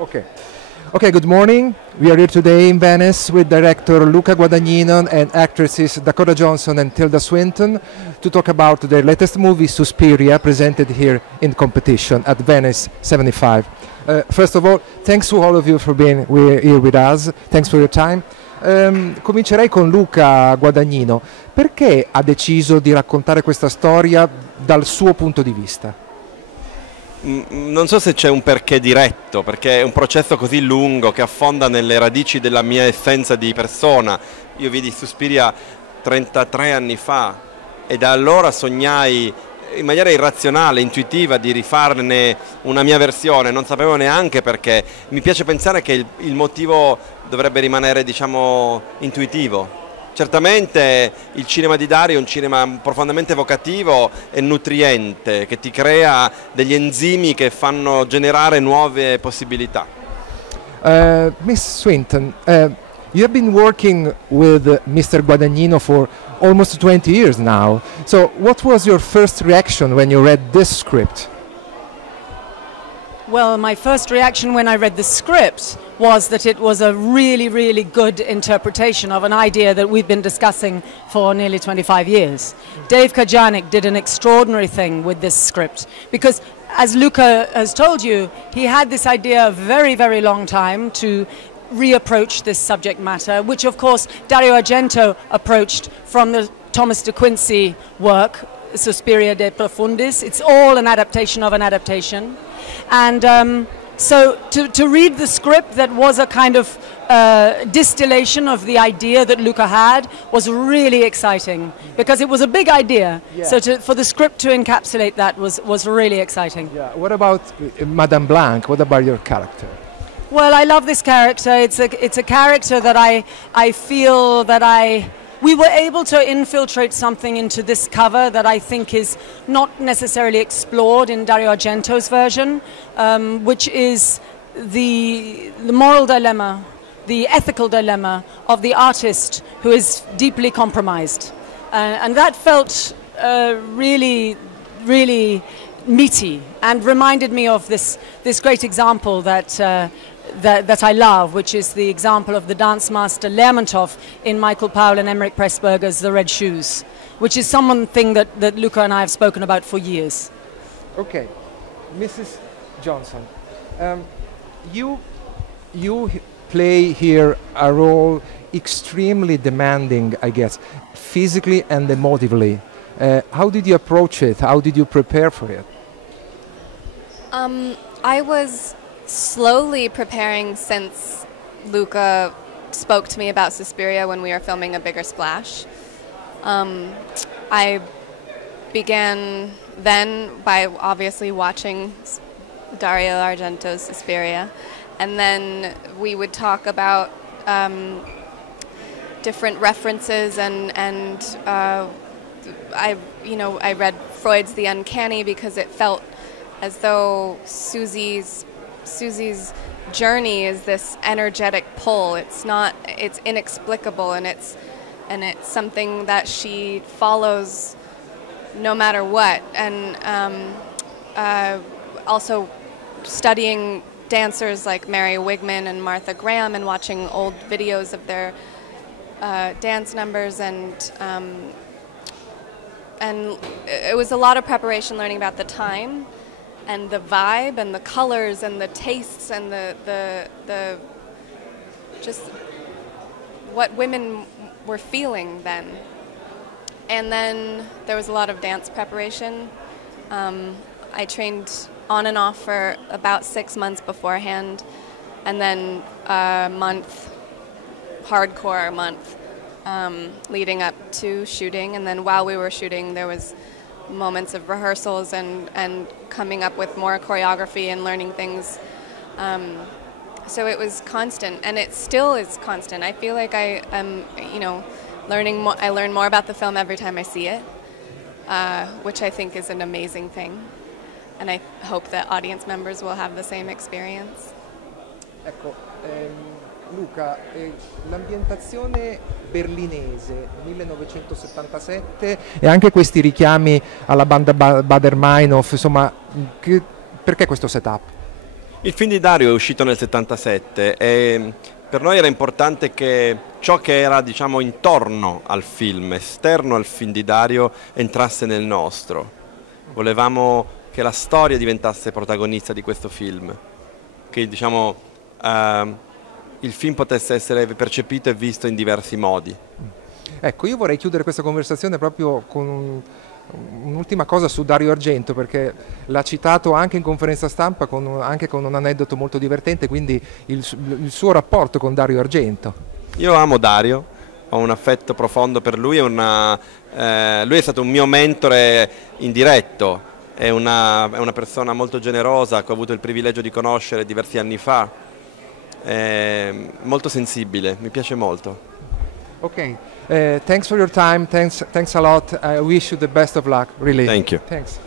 Okay. Okay, good morning. We are here today in Venice with director Luca Guadagnino and actresses Dakota Johnson and Tilda Swinton to talk about their latest movie, Suspiria, presented here in competition at Venice 75. First of all, thanks to all of you for being here with us. Thanks for your time. Comincerei con Luca Guadagnino. Perché ha deciso di raccontare questa storia dal suo punto di vista? Non so se c'è un perché diretto, perché è un processo così lungo che affonda nelle radici della mia essenza di persona. Io vidi Suspiria 33 anni fa e da allora sognai in maniera irrazionale, intuitiva, di rifarne una mia versione. Non sapevo neanche perché. Mi piace pensare che il motivo dovrebbe rimanere, diciamo, intuitivo. Certamente il cinema di Dario è un cinema profondamente evocativo e nutriente, che ti crea degli enzimi che fanno generare nuove possibilità. Miss Swinton, you have been working with Mr. Guadagnino for almost 20 years now. So what was your first reaction when you read this script? Well, my first reaction when I read the script was that it was a really, really good interpretation of an idea that we've been discussing for nearly 25 years. Dave Kajanik did an extraordinary thing with this script because, as Luca has told you, he had this idea a very, very long time to reapproach this subject matter, which of course Dario Argento approached from the Thomas de Quincey work, Suspiria de Profundis. It's all an adaptation of an adaptation. And so to read the script that was a kind of distillation of the idea that Luca had was really exciting because it was a big idea. Yeah. So for the script to encapsulate that was really exciting. Yeah. What about Madame Blanc? What about your character? Well, I love this character. It's a character that I feel that we were able to infiltrate something into this cover that I think is not necessarily explored in Dario Argento's version, which is the moral dilemma, the ethical dilemma of the artist who is deeply compromised. And that felt really, really meaty and reminded me of this great example that I love, which is the example of the dance master Lermontov in Michael Powell and Emmerich Pressburger's The Red Shoes, which is something that Luca and I have spoken about for years. Okay, Mrs. Johnson, you play here a role extremely demanding, I guess, physically and emotively. How did you approach it? How did you prepare for it? I was slowly preparing since Luca spoke to me about Suspiria when we were filming A Bigger Splash. I began then by obviously watching Dario Argento's Suspiria, and then we would talk about different references and I read Freud's The Uncanny because it felt as though Susie's journey is this energetic pull. It's inexplicable, and it's something that she follows no matter what. And also studying dancers like Mary Wigman and Martha Graham and watching old videos of their dance numbers, and it was a lot of preparation, learning about the time and the vibe and the colors and the tastes and the just what women were feeling then. And then there was a lot of dance preparation. I trained on and off for about 6 months beforehand, and then a month, hardcore month, leading up to shooting. And then while we were shooting, there was moments of rehearsals and coming up with more choreography and learning things. So it was constant, and it still is constant. I feel like I am, learning more. I learn more about the film every time I see it, which I think is an amazing thing. And I hope that audience members will have the same experience. Ecco, Luca, l'ambientazione berlinese 1977 e anche questi richiami alla banda Bader-Meinhof, insomma, perché questo setup? Il film di Dario è uscito nel 77 e per noi era importante che ciò che era, diciamo, intorno al film, esterno al film di Dario, entrasse nel nostro. Volevamo che la storia diventasse protagonista di questo film, che, diciamo, il film potesse essere percepito e visto in diversi modi. Ecco, io vorrei chiudere questa conversazione proprio con un'ultima cosa su Dario Argento, perché l'ha citato anche in conferenza stampa, anche con un aneddoto molto divertente, quindi il suo rapporto con Dario Argento. Io amo Dario, ho un affetto profondo per lui, lui è stato un mio mentore indiretto, è una persona molto generosa che ho avuto il privilegio di conoscere diversi anni fa, è molto sensibile, mi piace molto. Ok, thanks for your time, thanks a lot, I wish you the best of luck, really. Thank you. Thanks.